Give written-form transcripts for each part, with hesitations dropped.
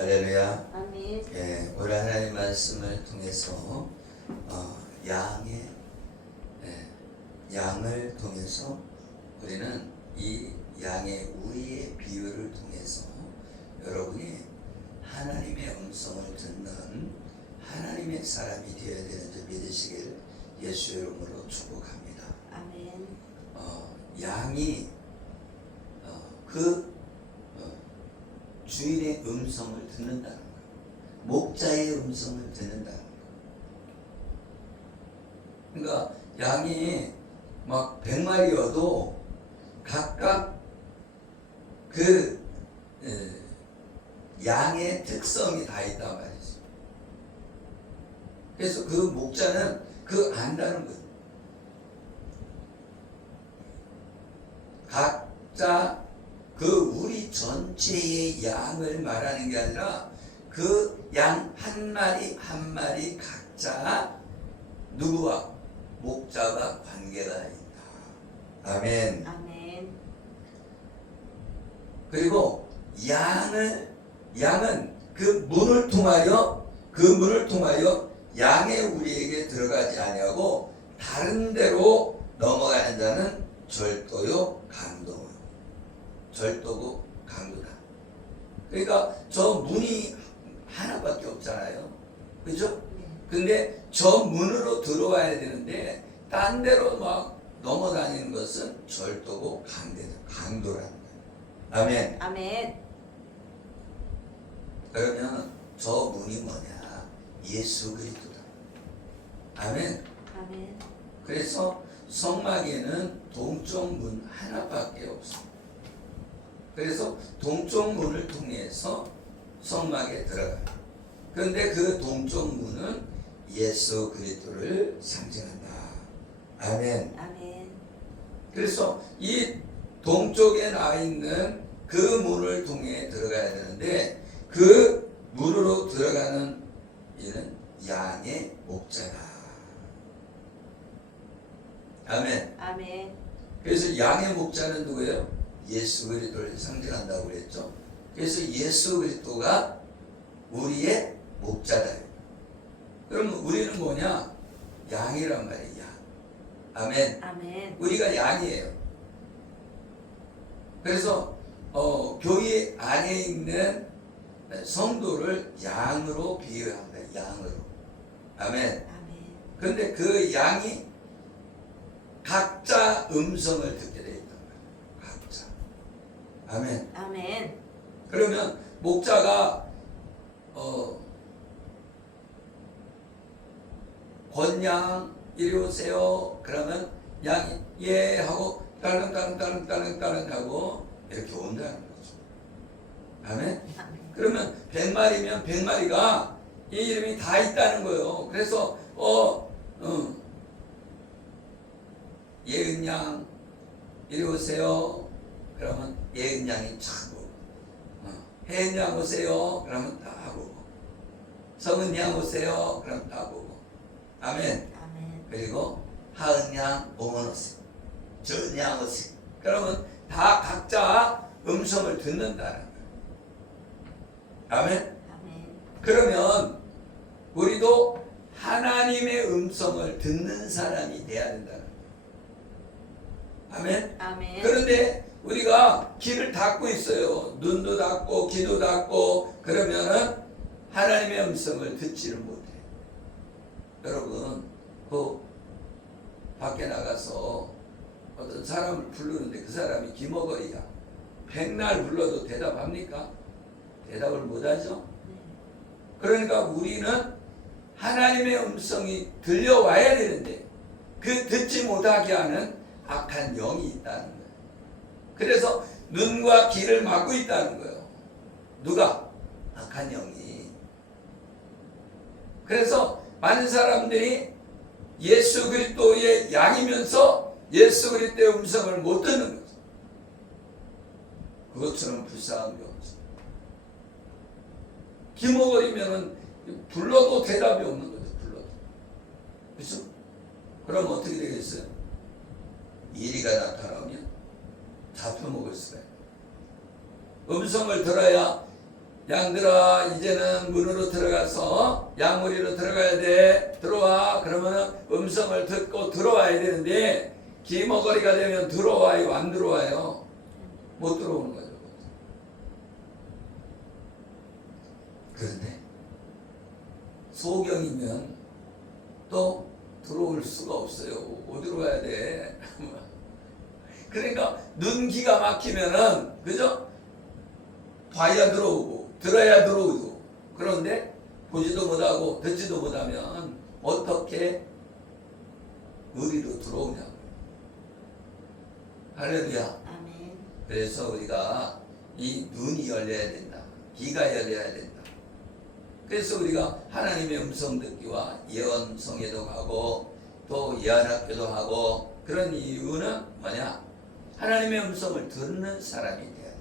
할렐루야. 아멘. 예, 오늘 하나님 말씀을 통해서 양의 양을 통해서 우리는 이 양의 우리의 비유를 통해서 여러분이 하나님의 음성을 듣는 하나님의 사람이 되어야 되는지 믿으시길 예수의 이름으로 축복합니다. 아멘. 양이 주인의 음성을 듣는다는 거예요. 목자의 음성을 듣는다는 거예요. 그러니까 양이 막 100마리여도 각각 그 양의 특성이 다 있단 말이죠. 그래서 그 목자는 안다는 거예요. 각자 우리 전체의 양을 말하는 게 아니라 그 양 한 마리 한 마리 각자 누구와 목자가 관계가 있다. 아멘. 아멘. 그리고 양은 그 문을 통하여 양의 우리에게 들어가지 아니하고 다른 데로 넘어가는 자는 절도요 절도고 강도다. 그러니까 저 문이 하나밖에 없잖아요. 그죠? 근데 저 문으로 들어와야 되는데 딴 데로 막 넘어다니는 것은 절도고 강도라는 거예요. 아멘. 아멘. 그러면 저 문이 뭐냐? 예수 그리스도다. 아멘. 아멘. 그래서 성막에는 동쪽 문 하나밖에 없어. 그래서 동쪽 문을 통해서 성막에 들어가요. 그런데 그 동쪽 문은 예수 그리스도를 상징한다. 아멘. 아멘. 그래서 이 동쪽에 나와 있는 그 문을 통해 들어가야 되는데 그 문으로 들어가는 이는 양의 목자다. 아멘. 아멘. 그래서 양의 목자는 누구예요? 예수 그리스도를 상징한다고 그랬죠. 그래서 예수 그리스도가 우리의 목자다. 그럼 우리는 뭐냐? 양이란 말이에요. 양. 아멘. 아멘. 우리가 양이에요. 그래서 교회 안에 있는 성도를 양으로 비유합니다. 양으로. 아멘. 아멘. 그런데 그 양이 각자 음성을 듣게 되어 있단 말이에요. 각자. 아멘. 아멘. 그러면 목자가 권양 이리 오세요. 그러면 양이 예 하고 따릉 하고 이렇게 온다는 거죠. 아멘. 그러면 100마리면 100마리가 이 이름이 다 있다는 거예요. 그래서 예은 양 이리 오세요. 그러면 예은 양이 차고 혜은 양 오세요. 그러면 다 하고 성은 양 오세요. 그러면 다 보고 아멘. 아멘. 그리고 하은 양 오면 오세요. 저은 양 오세요. 그러면 다 각자 음성을 듣는다는 거예요. 아멘. 아멘. 그러면 우리도 하나님의 음성을 듣는 사람이 돼야 된다는 거예요. 아멘. 아멘. 그런데 우리가 귀를 닫고 있어요. 눈도 닫고 귀도 닫고 그러면은 하나님의 음성을 듣지를 못해. 여러분 그 밖에 나가서 어떤 사람을 부르는데 그 사람이 기머거리야. 백날 불러도 대답합니까? 대답을 못하죠. 그러니까 우리는 하나님의 음성이 들려와야 되는데 그 듣지 못하게 하는 악한 영이 있다는 거예요. 그래서 눈과 귀를 막고 있다는 거예요. 누가? 악한 영이. 그래서 많은 사람들이 예수 그리스도의 양이면서 예수 그리스도의 음성을 못 듣는 거죠. 그것처럼 불쌍한 게 없죠. 기모거리면은 불러도 대답이 없는 거죠. 불러도. 그렇죠? 그럼 어떻게 되겠어요? 이리가 나타나면 잡혀먹을 수가 있어요. 음성을 들어야 양들아 이제는 문으로 들어가서 양무리로 들어가야 돼. 들어와. 그러면은 음성을 듣고 들어와야 되는데 기머거리가 되면 들어와요? 안 들어와요? 못 들어오는 거죠. 그런데 소경이면 또 들어올 수가 없어요. 어디로 가야 돼? 그러니까 눈 기가 막히면은 그죠? 봐야 들어오고 들어야 들어오고 그런데 보지도 못하고 듣지도 못하면 어떻게 우리로 들어오냐고. 할렐루야. 아멘. 그래서 우리가 이 눈이 열려야 된다. 귀가 열려야 된다. 그래서 우리가 하나님의 음성 듣기와 예언성에도 가고 또 예언학교도 하고 그런 이유는 뭐냐? 하나님의 음성을 듣는 사람이 돼야 된다.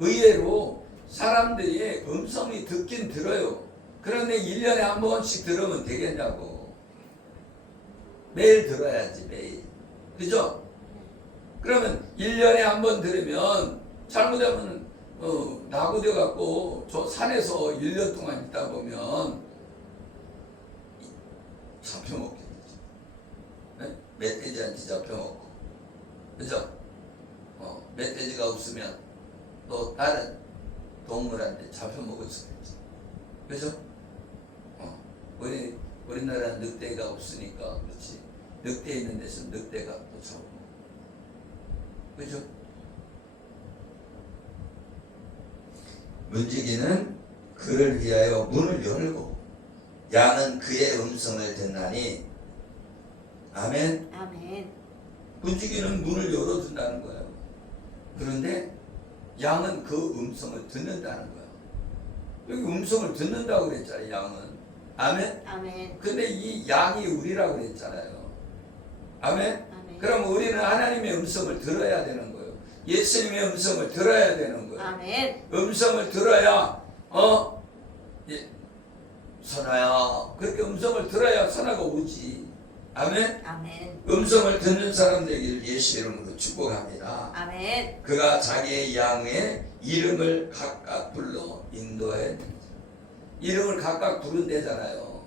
의외로 사람들이 음성이 듣긴 들어요. 그런데 1년에 한 번씩 들으면 되겠냐고. 매일 들어야지 매일. 그죠? 그러면 1년에 한 번 들으면 잘못하면 나고되어 갖고 저 산에서 1년 동안 있다 보면 잡혀먹게 되죠. 네? 멧돼지한테 잡혀먹고, 그죠? 멧돼지가 없으면 또 다른 동물한테 잡혀먹을 수가 있죠. 그죠? 우리나라는 늑대가 없으니까 그렇지. 늑대 있는 데서 늑대가 또 잡아먹고, 그죠? 문지기는 그를 위하여 문을 열고 양은 그의 음성을 듣나니. 아멘. 아멘. 문지기는 문을 열어준다는 거예요. 그런데 양은 그 음성을 듣는다는 거예요. 여기 음성을 듣는다고 그랬잖아요. 양은. 아멘. 아멘. 근데 이 양이 우리라고 그랬잖아요. 아멘. 아멘. 그럼 우리는 하나님의 음성을 들어야 되는 거예요. 예수님의 음성을 들어야 되는 거예요. 아멘. 음성을 들어야 선아야, 그렇게 음성을 들어야 선아가 오지. 아멘. 아멘. 음성을 듣는 사람 되기를 예수 이름으로 축복합니다. 아멘. 그가 자기의 양의 이름을 각각 불러 인도해. 이름을 각각 부른대잖아요.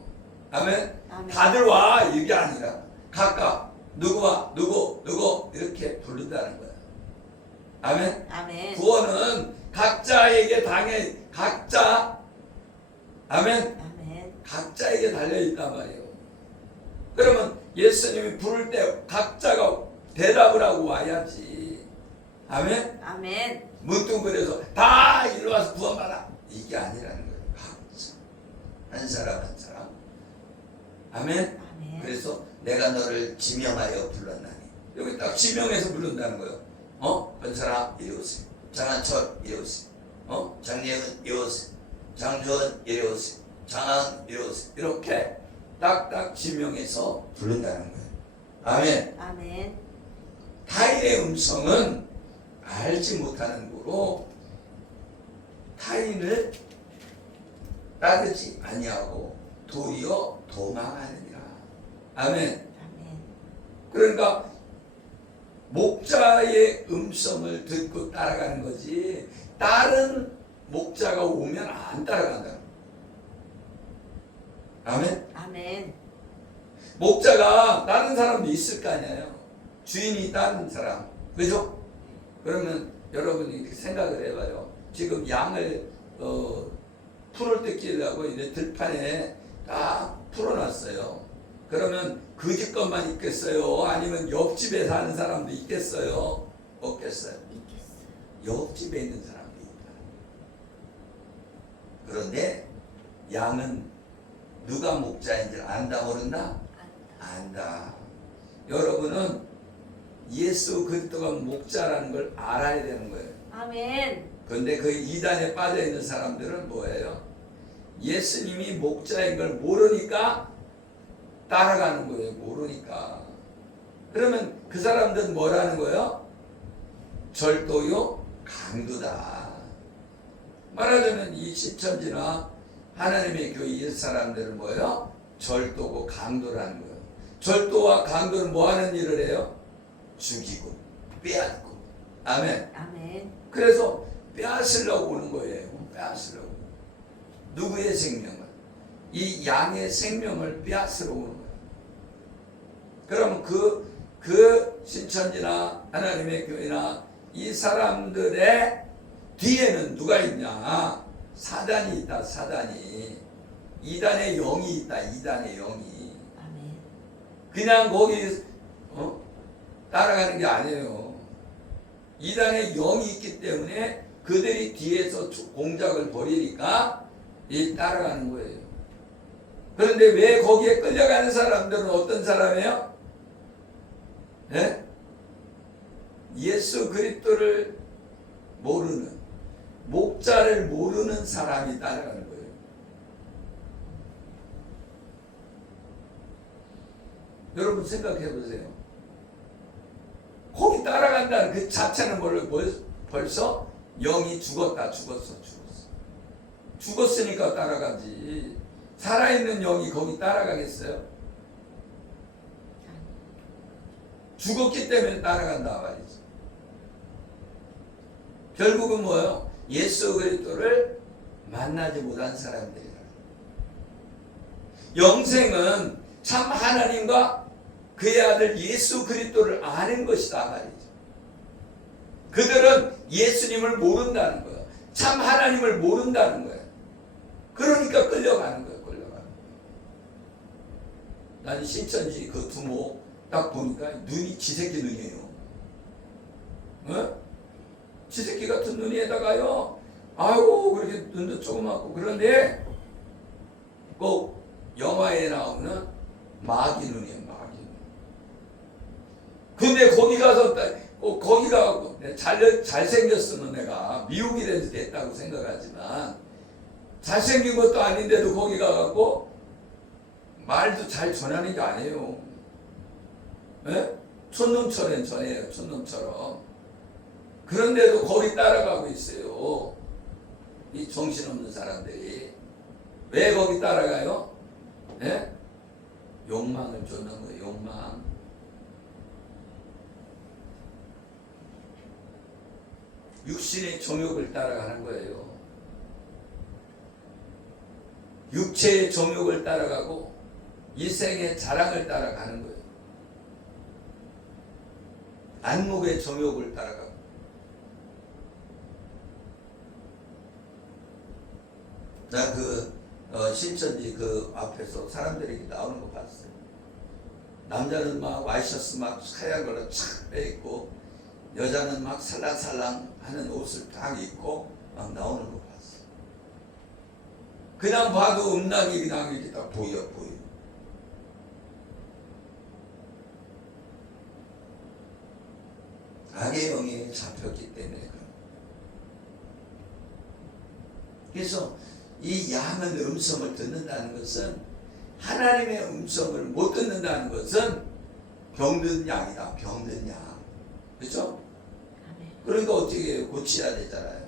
아멘. 아멘. 다들 와 이게 아니라 각각 누구와 누구 이렇게 부른다는 거예요. 아멘. 아멘. 구원은 각자에게 당해 각자. 아멘. 아멘. 각자에게 달려있단 말이에요. 그러면 예수님이 부를 때 각자가 대답을 하고 와야지. 아멘. 아멘. 뭉뚱그려서 다 일로 와서 구원받아 이게 아니라는 거예요. 각자 한 사람 한 사람. 아멘. 아멘. 그래서 내가 너를 지명하여 불렀나니. 여기 딱 지명해서 부른다는 거예요. 권사람 이리 오세요. 장한철 이리 오세요. 장예은 이리 오세요. 장주원 이리 오세요. 장한 이리 오세요. 이렇게 딱딱 지명해서 부른다는 거예요. 아멘. 아멘. 타인의 음성은 알지 못하는 거로 타인을 따르지 아니하고 도리어 도망하느니라. 아멘. 아멘. 그러니까 목자의 음성을 듣고 따라가는 거지 다른 목자가 오면 안 따라간다. 아멘. 아멘. 목자가 다른 사람도 있을 거 아니에요. 주인이 다른 사람. 그죠? 그러면 여러분이 이렇게 생각을 해봐요. 지금 양을 풀을 뜯기려고 이제 들판에 딱 풀어놨어요. 그러면 그 집 것만 있겠어요? 아니면 옆집에 사는 사람도 있겠어요? 없겠어요? 있겠어요. 옆집에 있는 사람도 있다. 그런데 양은 누가 목자인지 안다 모른다? 안다. 여러분은 예수 그리스도가 목자라는 걸 알아야 되는 거예요. 아멘. 그런데 그 이단에 빠져 있는 사람들은 뭐예요? 예수님이 목자인 걸 모르니까 따라가는 거예요. 모르니까. 그러면 그 사람들은 뭐라는 거예요? 절도요 강도다. 말하자면 이 신천지나 하나님의 교회 이 사람들은 뭐예요? 절도고 강도라는 거예요. 절도와 강도는 뭐 하는 일을 해요? 죽이고 빼앗고. 아멘. 아멘. 그래서 빼앗으려고 오는 거예요. 빼앗으려고. 누구의 생명을? 이 양의 생명을 빼앗으러 오는 거예요. 그럼 그 신천지나 하나님의 교회나 이 사람들의 뒤에는 누가 있냐? 사단이 있다. 사단이. 이단의 영이 있다. 이단의 영이. 아멘. 그냥 거기 따라가는 게 아니에요. 이단의 영이 있기 때문에 그들이 뒤에서 공작을 벌이니까 따라가는 거예요. 그런데 왜 거기에 끌려가는 사람들은 어떤 사람이에요? 네? 예수 그리스도를 모르는, 목자를 모르는 사람이 따라가는 거예요. 여러분 생각해 보세요. 거기 따라간다는 그 자체는 벌써 영이 죽었다. 죽었으니까 따라가지. 살아있는 영이 거기 따라가겠어요? 죽었기 때문에 따라간다 말이죠. 결국은 뭐예요? 예수 그리스도를 만나지 못한 사람들이라. 영생은 참 하나님과 그의 아들 예수 그리스도를 아는 것이다 말이죠. 그들은 예수님을 모른다는 거예요. 참 하나님을 모른다는 거예요. 그러니까 끌려가는 거예요. 나는 신천지 그 두모 딱 보니까 눈이 지새끼 눈이에요. 어? 지새끼 같은 눈에다가요. 아이고 그렇게 눈도 조그맣고. 그런데 꼭 영화에 나오는 마귀 눈이에요. 마귀 눈. 근데 거기 가서 거기 가고 잘생겼으면 내가 미국이라도 됐다고 생각하지만 잘생긴 것도 아닌데도 거기 가갖고 말도 잘 전하는 게 아니에요. 네? 촌놈처럼 전해요. 촌놈처럼. 그런데도 거기 따라가고 있어요. 이 정신없는 사람들이. 왜 거기 따라가요? 네? 욕망을 쫓는 거예요. 욕망. 육신의 정욕을 따라가는 거예요. 육체의 정욕을 따라가고 이생의 자랑을 따라가는 거예요. 안목의 정욕을 따라가고. 나 신천지 그 앞에서 사람들이 나오는 거 봤어요. 남자는 막 와이셔츠 막 하얀 걸로 착 빼입고 여자는 막 살랑살랑 하는 옷을 딱 입고 막 나오는 거 봤어요. 그냥 봐도 음란이 그냥 이렇게 딱 보여. 악의 영이 잡혔기 때문에 그런. 그래서 이 양은 음성을 듣는다는 것은, 하나님의 음성을 못 듣는다는 것은 병든 양이다. 병든 양. 그렇죠? 그러니까 어떻게 해요? 고쳐야 되잖아요.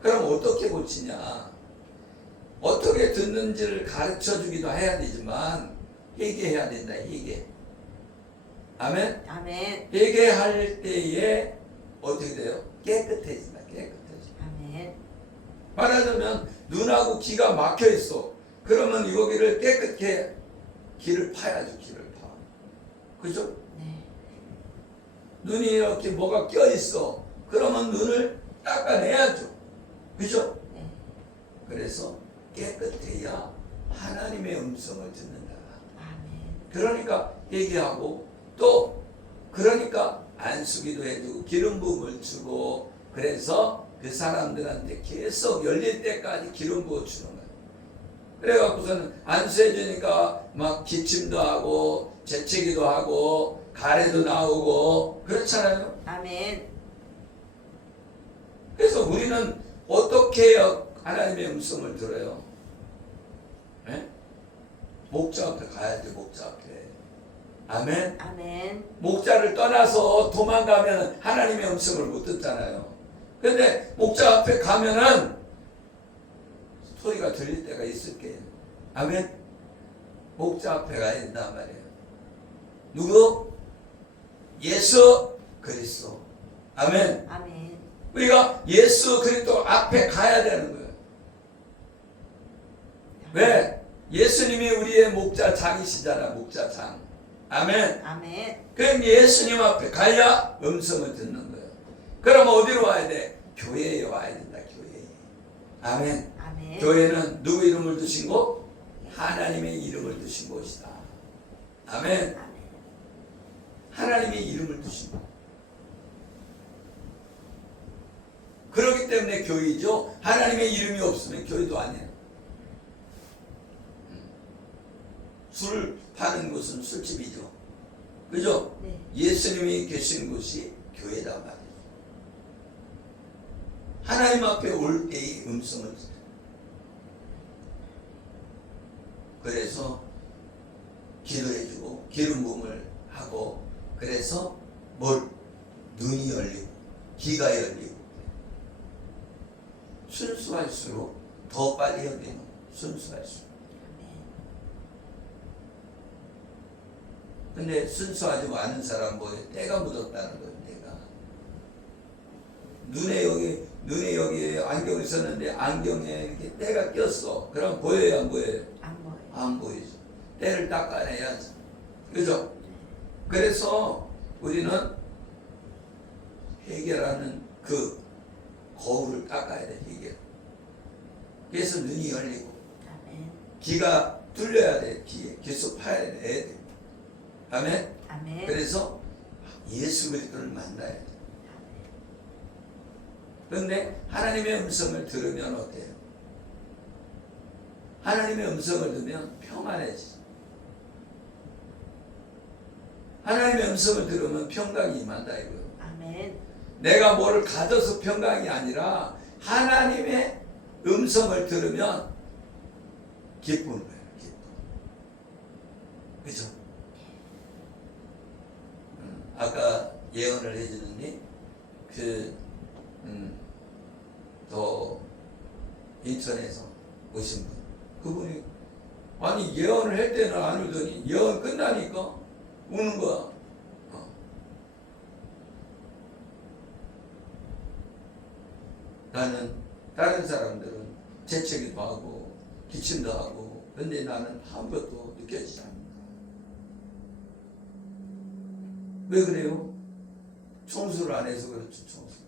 그럼 어떻게 고치냐? 어떻게 듣는지를 가르쳐 주기도 해야 되지만 회개해야 된다. 회개. 아멘? 아멘. 회개할 때에 어떻게 돼요? 깨끗해진다. 아멘. 말하자면 눈하고 귀가 막혀 있어. 그러면 여기를 깨끗게 귀를 파야죠. 귀를 파. 그죠? 네. 눈이 이렇게 뭐가 껴 있어. 그러면 눈을 닦아내야죠. 그죠? 네. 그래서 깨끗해야 하나님의 음성을 듣는다. 아멘. 그러니까 회개하고, 또 그러니까 안수기도 해주고 기름 부음을 주고, 그래서 그 사람들한테 계속 열릴 때까지 기름 부어 주는 거예요. 그래갖고서는 안수해 주니까 막 기침도 하고 재채기도 하고 가래도 나오고 그렇잖아요. 아멘. 그래서 우리는 어떻게 하나님의 음성을 들어요? 네? 목자 앞에 가야지. 목자 앞에. 아멘. 아멘. 목자를 떠나서 도망가면 하나님의 음성을 못 듣잖아요. 근데 목자 앞에 가면은 소리가 들릴 때가 있을 거예요. 아멘. 목자 앞에 가야 된단 말이에요. 누구? 예수 그리스도. 아멘. 아멘. 우리가 예수 그리스도 앞에 가야 되는 거예요. 왜? 예수님이 우리의 목자장이시잖아. 목자장. 아멘. 아멘. 그럼 예수님 앞에 가야 음성을 듣는 거예요. 그럼 어디로 와야 돼? 교회에 와야 된다. 교회에. 아멘. 아멘. 교회는 누구 이름을 두신 곳? 하나님의 이름을 두신 곳이다. 아멘. 아멘. 하나님의 이름을 두신 곳. 그렇기 때문에 교회죠. 하나님의 이름이 없으면 교회도 아니에요. 술 파는 곳은 술집이죠. 그죠? 네. 예수님이 계신 곳이 교회다 말이에요. 하나님 앞에 올 때의 음성을 듣는. 그래서 기도해주고 기름 부음을 하고 그래서 뭘? 눈이 열리고 귀가 열리고 순수할수록 더 빨리 열리는 순수할수록. 근데 순수하지 않은 사람 뭐예요? 때가 묻었다는 거예요. 때가 눈에 여기 안경을 썼는데 안경에 이렇게 때가 꼈어. 그럼 보여요, 안 보여요? 안 보여요. 안 보이죠. 때를 닦아내야지. 그죠? 그래서 우리는 해결하는 그 거울을 닦아야 돼. 해결. 그래서 눈이 열리고 아멘. 귀가 뚫려야 돼. 귀에 계속 파야 돼. 아멘. 아멘. 그래서 예수 그리스도를 만나야 돼. 그런데 하나님의 음성을 들으면 어때요? 하나님의 음성을 들으면 평안해지죠. 하나님의 음성을 들으면 평강이 임한다 이거예요. 아멘. 내가 뭐를 가져서 평강이 아니라 하나님의 음성을 들으면 기쁜 거예요. 기쁨. 그죠? 아까 예언을 해주는데 또 인천에서 오신 분 그분이 아니 예언을 할 때는 안 울더니 예언 끝나니까 우는 거야. 나는 다른 사람들은 재채기도 하고 기침도 하고 근데 나는 아무것도 느껴지지 않는다. 왜 그래요? 청소를 안 해서 그렇죠. 청소.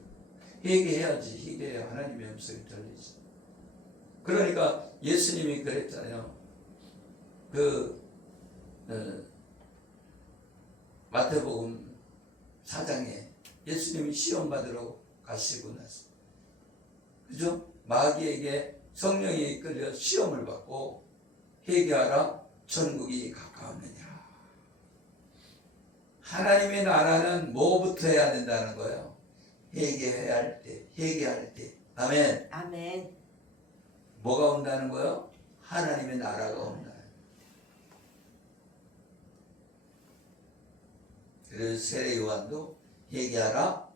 회개해야지. 회개해야 하나님의 음성이 들리지. 그러니까 예수님이 그랬잖아요. 마태복음 4장에 예수님이 시험 받으러 가시고 나서 그죠? 마귀에게 성령이 이끌려 시험을 받고 회개하라 천국이 가까웠느니라. 하나님의 나라는 뭐부터 해야 된다는 거예요? 회개해야 할 때, 회개할 때. 아멘. 아멘. 뭐가 온다는 거예요? 하나님의 나라가 온다. 그래서 세례 요한도 회개하라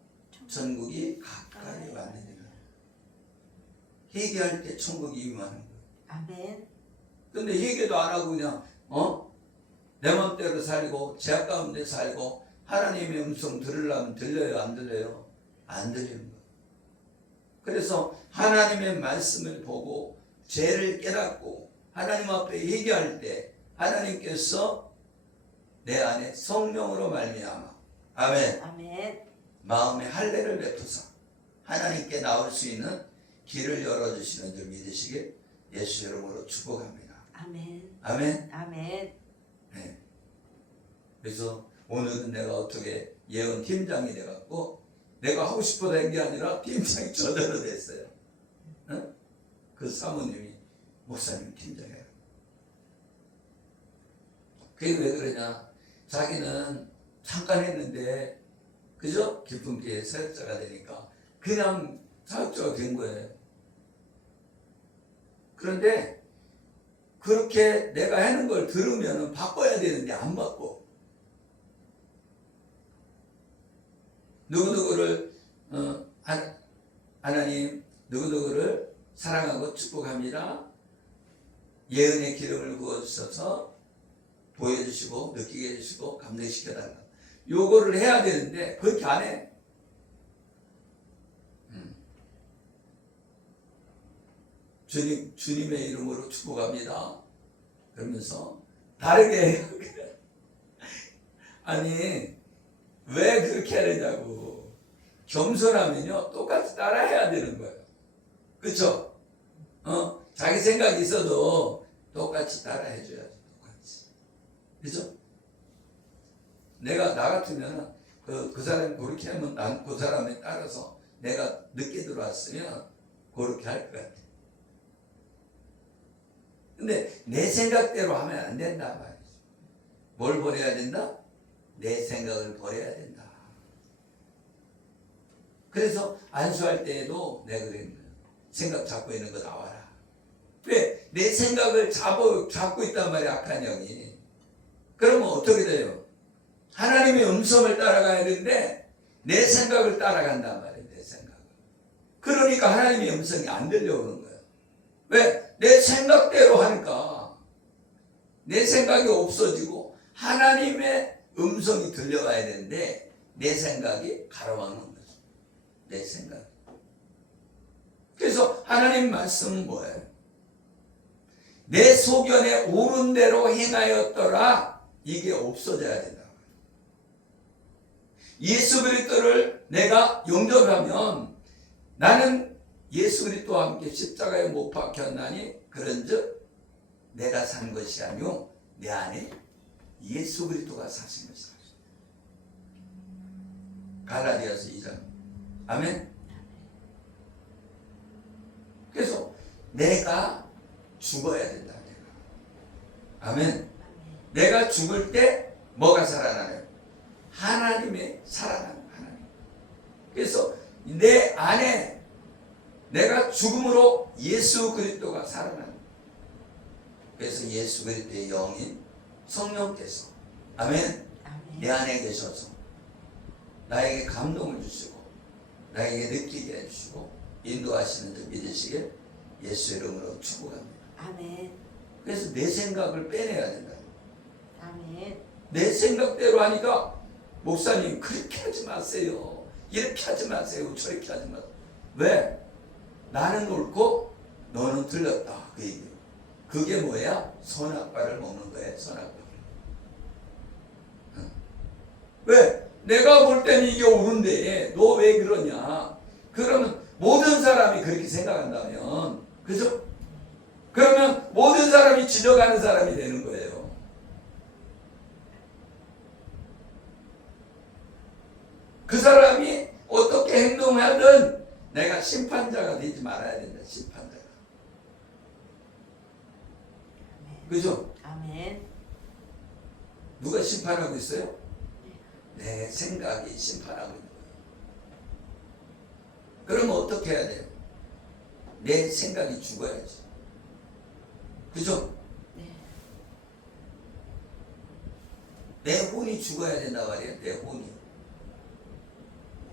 천국이 가까이 왔느니라. 회개할 때 천국이 임하는 거예요. 아멘. 근데 회개도 안 하고 그냥 내 맘대로 살고 죄악 가운데 살고 하나님의 음성 들으려면 들려요? 안 들려요? 안 들리는 거예요. 그래서 하나님의 말씀을 보고 죄를 깨닫고 하나님 앞에 회개할 때 하나님께서 내 안에 성령으로 말미암아 아멘. 아멘. 마음에 할례를 베푸사 하나님께 나올 수 있는 길을 열어주시는 줄 믿으시길 예수 이름으로 축복합니다. 아멘. 아멘. 아멘. 네. 그래서 오늘은 내가 어떻게 예언 팀장이 돼갖고 내가 하고 싶어서 한 게 아니라 팀장이 저절로 됐어요. 응? 그 사모님이 목사님 팀장이에요. 그게 왜 그러냐? 자기는 잠깐 했는데 그죠? 기쁜 교회 사역자가 되니까 그냥 사역자가 된 거예요. 그런데 그렇게 내가 하는 걸 들으면 바꿔야 되는데 안 바꿔. 누구누구를 하나님 누구누구를 사랑하고 축복합니다. 예언의 기름을 부어주셔서 보여주시고 느끼게 해주시고 감동시켜달라. 요거를 해야 되는데 그렇게 안 해. 주님의 이름으로 축복합니다. 그러면서 다르게 해요. 아니 왜 그렇게 하느냐고. 겸손하면요 똑같이 따라해야 되는 거예요. 그렇죠? 자기 생각이 있어도 똑같이 따라해줘야죠. 똑같이. 그렇죠? 내가 나 같으면 그 사람이 그렇게 하면 난 그 사람에 따라서 내가 늦게 들어왔으면 그렇게 할 것 같아. 근데 내 생각대로 하면 안 된다 말이죠. 뭘 버려야 된다? 내 생각을 버려야 된다. 그래서 안수할 때에도 내가 그랬는 거예요. 생각 잡고 있는 거 나와라. 왜? 내 생각을 잡고 있단 말이야, 악한 영이. 그러면 어떻게 돼요? 하나님의 음성을 따라가야 되는데 내 생각을 따라간단 말이에요. 내 생각을. 그러니까 하나님의 음성이 안 들려오는 거예요. 왜? 내 생각대로 하니까 내 생각이 없어지고 하나님의 음성이 들려와야 되는데 내 생각이 가로막는 거죠. 내 생각. 그래서 하나님 말씀은 뭐예요? 내 소견에 옳은 대로 행하였더라. 이게 없어져야 된다. 예수 그리스도를 내가 영접하면 나는 예수 그리스도와 함께 십자가에 못 박혔나니 그런즉 내가 산 것이 아니요 내 안에 예수 그리스도가 사신 것이다. 갈라디아서 2장. 아멘. 그래서 내가 죽어야 된다. 내가. 아멘. 내가 죽을 때 뭐가 살아나요? 하나님의 살아나는 하나님. 그래서 내 안에 내가 죽음으로 예수 그리스도가 살아나는. 그래서 예수 그리스도의 영인 성령께서 아멘. 내 안에 계셔서 나에게 감동을 주시고 나에게 느끼게 해주시고 인도하시는 줄 믿으시길 예수 이름으로 축복합니다. 아멘. 그래서 내 생각을 빼내야 된다. 아멘. 내 생각대로 하니까 목사님 그렇게 하지 마세요. 이렇게 하지 마세요. 저렇게 하지 마세요. 왜? 나는 옳고 너는 틀렸다. 그 얘기예요. 그게 뭐야? 선악과를 먹는 거예요. 선악과. 왜? 내가 볼 때는 이게 옳은데 너 왜 그러냐? 그러면 모든 사람이 그렇게 생각한다면 그죠? 그러면 모든 사람이 지져가는 사람이 되는 거예요. 그 사람이 어떻게 행동하든 내가 심판자가 되지 말아야 된다. 심판자가. 그죠? 아멘. 누가 심판하고 있어요? 내 생각이 심판하고 있는 거예요. 그러면 어떻게 해야 돼요? 내 생각이 죽어야지. 그죠? 네. 내 혼이 죽어야 된다 말이에요. 내 혼이.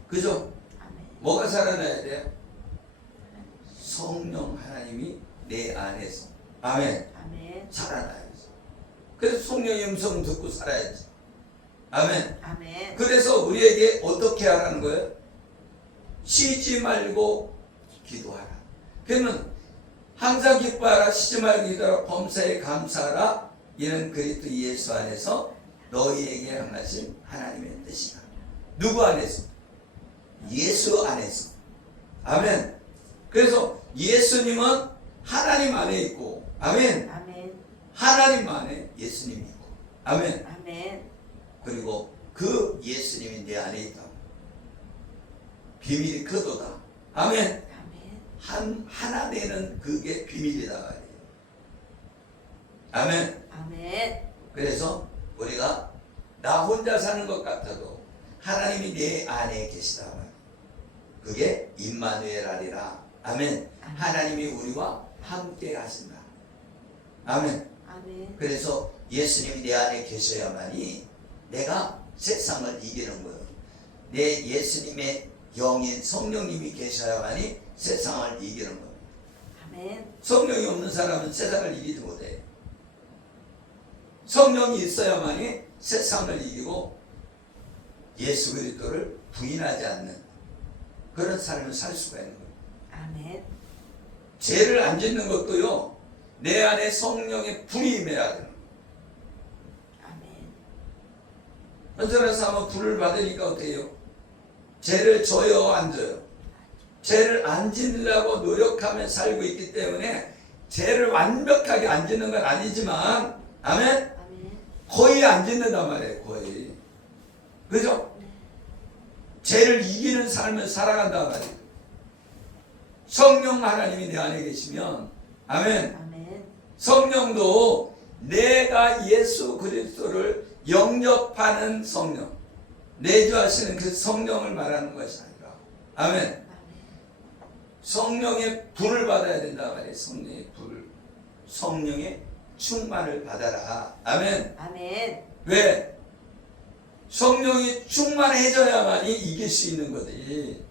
그죠? 아멘. 뭐가 살아나야 돼요? 성령 하나님이 내 안에서. 아멘. 아멘. 살아나야지. 그래서 성령의 음성 듣고 살아야지. 아멘. 아멘. 그래서 우리에게 어떻게 하라는 거예요? 쉬지 말고 기도하라. 그러면 항상 기뻐하라. 쉬지 말고 기도하라. 범사에 감사하라. 이는 그리스도 예수 안에서 너희에게 행하신 하나님의 뜻이다. 누구 안에서? 예수 안에서. 아멘. 그래서 예수님은 하나님 안에 있고, 아멘. 아멘. 하나님 안에 예수님이 있고, 아멘. 아멘. 그리고 그 예수님이 내 안에 있다. 비밀이 크도다. 아멘. 아멘. 하나 되는 그게 비밀이다 말이에요. 아멘. 아멘. 그래서 우리가 나 혼자 사는 것 같아도 하나님이 내 안에 계시다 말이에요. 그게 임마누엘이라. 아멘. 하나님이 우리와 함께 하신다. 아멘. 아멘. 그래서 예수님이 내 안에 계셔야만이 내가 세상을 이기는 거예요. 내 예수님의 영인 성령님이 계셔야만이 세상을 이기는 거예요. 아멘. 성령이 없는 사람은 세상을 이기지 못해. 성령이 있어야만이 세상을 이기고 예수 그리스도를 부인하지 않는 그런 삶을 살 수가 있는 거예요. 아멘. 죄를 안 짓는 것도요, 내 안에 성령의 불이 임해야 돼요. 아멘. 현존에서 한번 불을 받으니까 어때요? 죄를 져요, 안 져요? 죄를 안 짓으려고 노력하며 살고 있기 때문에 죄를 완벽하게 안 짓는 건 아니지만, 아멘? 아멘. 거의 안 짓는단 말이에요, 거의. 그죠? 죄를 이기는 삶을 살아간단 말이에요. 성령 하나님이 내 안에 계시면, 아멘. 아멘. 성령도 내가 예수 그리스도를 영접하는 성령, 내주하시는 그 성령을 말하는 것이 아니라, 아멘. 아멘. 성령의 불을 받아야 된다 말이에요. 성령의 불, 성령의 충만을 받아라. 아멘. 아멘. 왜? 성령이 충만해져야만이 이길 수 있는 거지.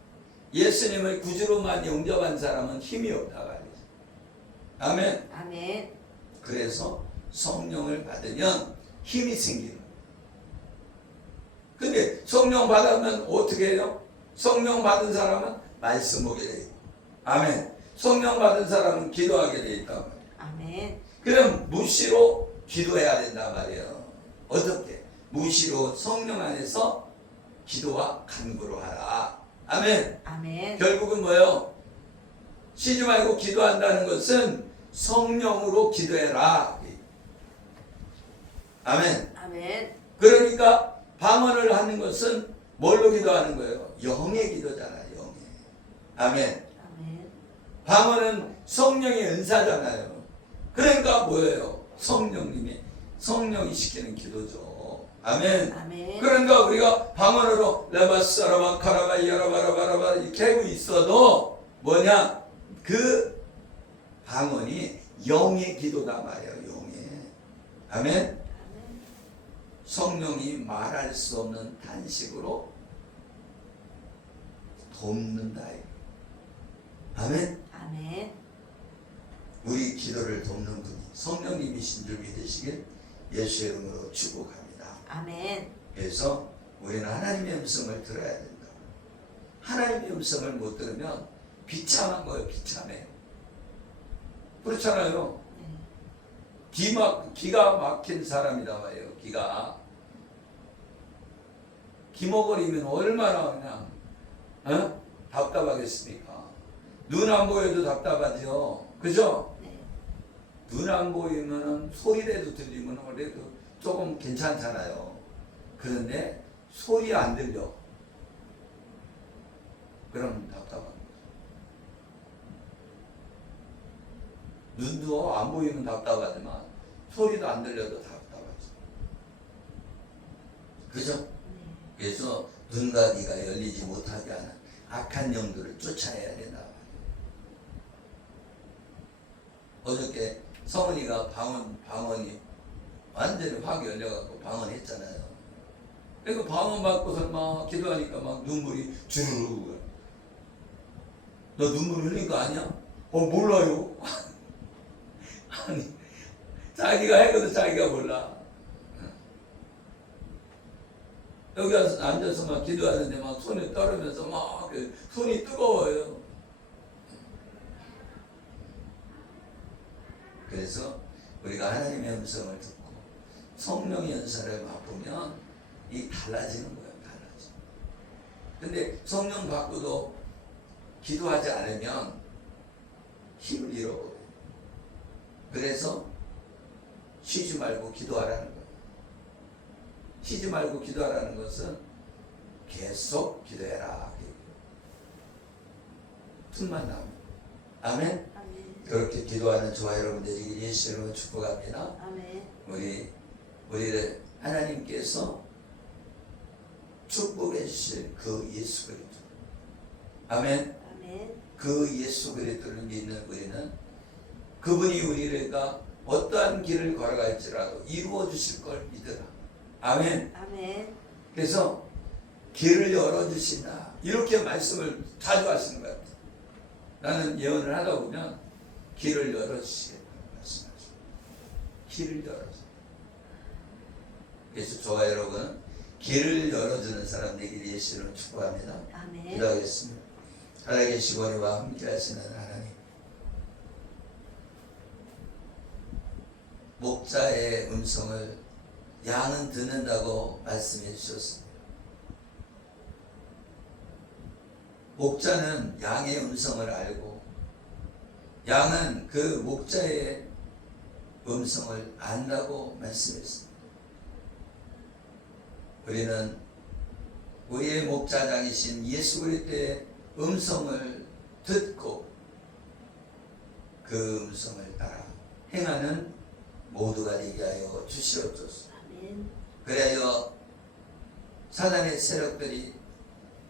예수님을 구주로만 영접한 사람은 힘이 없다 말이죠. 아멘. 아멘. 그래서 성령을 받으면 힘이 생기는 거예요. 근데 성령 받으면 어떻게 해요? 성령 받은 사람은 말씀 보게 되고, 아멘. 성령 받은 사람은 기도하게 돼 있단 말이에요. 아멘. 그럼 무시로 기도해야 된단 말이에요. 어떻게? 무시로 성령 안에서 기도와 간구로 하라. 아멘. 아멘. 결국은 뭐예요? 쉬지 말고 기도한다는 것은 성령으로 기도해라. 아멘. 아멘. 그러니까 방언을 하는 것은 뭘로 기도하는 거예요? 영의 기도잖아요. 영의. 아멘. 아멘. 방언은 성령의 은사잖아요. 그러니까 뭐예요? 성령이 시키는 기도죠. 아멘. 아멘. 그러니까 우리가 방언으로 라바사라바 카라바 야라바라바라바 이렇게 하고 있어도 뭐냐? 그 방언이 영의 기도다 말이에요. 영의. 아멘. 아멘. 성령이 말할 수 없는 탄식으로 돕는다. 아멘. 아멘. 우리 기도를 돕는 분이 성령님이신 줄 믿으시길 예수의 이름으로 축복합니다. 아멘. 그래서 우리는 하나님의 음성을 들어야 된다. 하나님의 음성을 못 들으면 비참한 거예요. 비참해. 그렇잖아요. 네. 기가 막힌 사람이다 말이에요. 기 먹으리면 얼마나 그냥 답답하겠습니까? 눈 안 보여도 답답하죠. 그죠? 네. 눈 안 보이면은 소리라도 들리면 그래도 조금 괜찮잖아요. 그런데 소리 안 들려. 그럼 답답한 거죠. 눈도 안 보이면 답답하지만 소리도 안 들려도 답답하죠. 그죠? 네. 그래서 눈과 귀가 열리지 못하게 하는 악한 영들을 쫓아내야 된다. 어저께 성은이가 방언이 완전히 확 열려갖고 방언했잖아요. 그러니까 방언 받고서 막 기도하니까 막 눈물이 주르르. 너 눈물 흘린 거 아니야? 몰라요. 아니, 자기가 해거든 자기가 몰라. 여기 와서 앉아서 막 기도하는데 막 손이 떨으면서 막 손이 뜨거워요. 그래서 우리가 하나님의 음성을 듣고 성령의 연사를 맛보면 이 달라지는 거예요. 달라져. 근데 성령 받고도 기도하지 않으면 힘을 잃어버려요. 그래서 쉬지 말고 기도하라는 거예요. 쉬지 말고 기도하라는 것은 계속 기도해라. 틈만 나오면. 아멘. 아멘. 그렇게 기도하는 저와 여러분들이 예수 이름으로 축복합니다. 아멘. 우리를 하나님께서 축복해 주실 그 예수 그리스도. 아멘. 아멘. 그 예수 그리스도를 믿는 우리는 그분이 우리가 어떠한 길을 걸어갈지라도 이루어 주실 걸 믿으라. 아멘. 아멘. 그래서 길을 열어 주신다. 이렇게 말씀을 자주 하시는 것 같아요. 나는 예언을 하다 보면 길을 열어 주시겠다고 말씀하죠. 길을 열어 주세요. 그래서 저와 여러분은 길을 열어주는 사람 되기를 예수로 축복합니다. 아멘. 기도하겠습니다. 살아계시고 우리와 함께 하시는 하나님, 목자의 음성을 양은 듣는다고 말씀해 주셨습니다. 목자는 양의 음성을 알고 양은 그 목자의 음성을 안다고 말씀했습니다. 우리는 우리의 목자장이신 예수 그리스도의 음성을 듣고 그 음성을 따라 행하는 모두가 되게 하여 주시옵소서. 아멘. 그래야 사단의 세력들이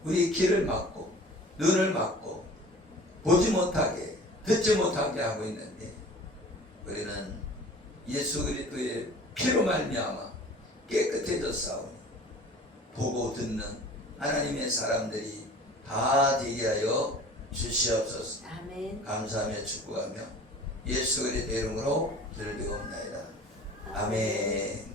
우리 길을 막고 눈을 막고 보지 못하게 듣지 못하게 하고 있는데 우리는 예수 그리스도의 피로 말미암아 깨끗해졌사오니 보고 듣는 하나님의 사람들이 다 되게 하여 주시옵소서. 아멘. 감사하며 축복하며 예수 그리스도의 이름으로 기도드리옵나이다. 아멘.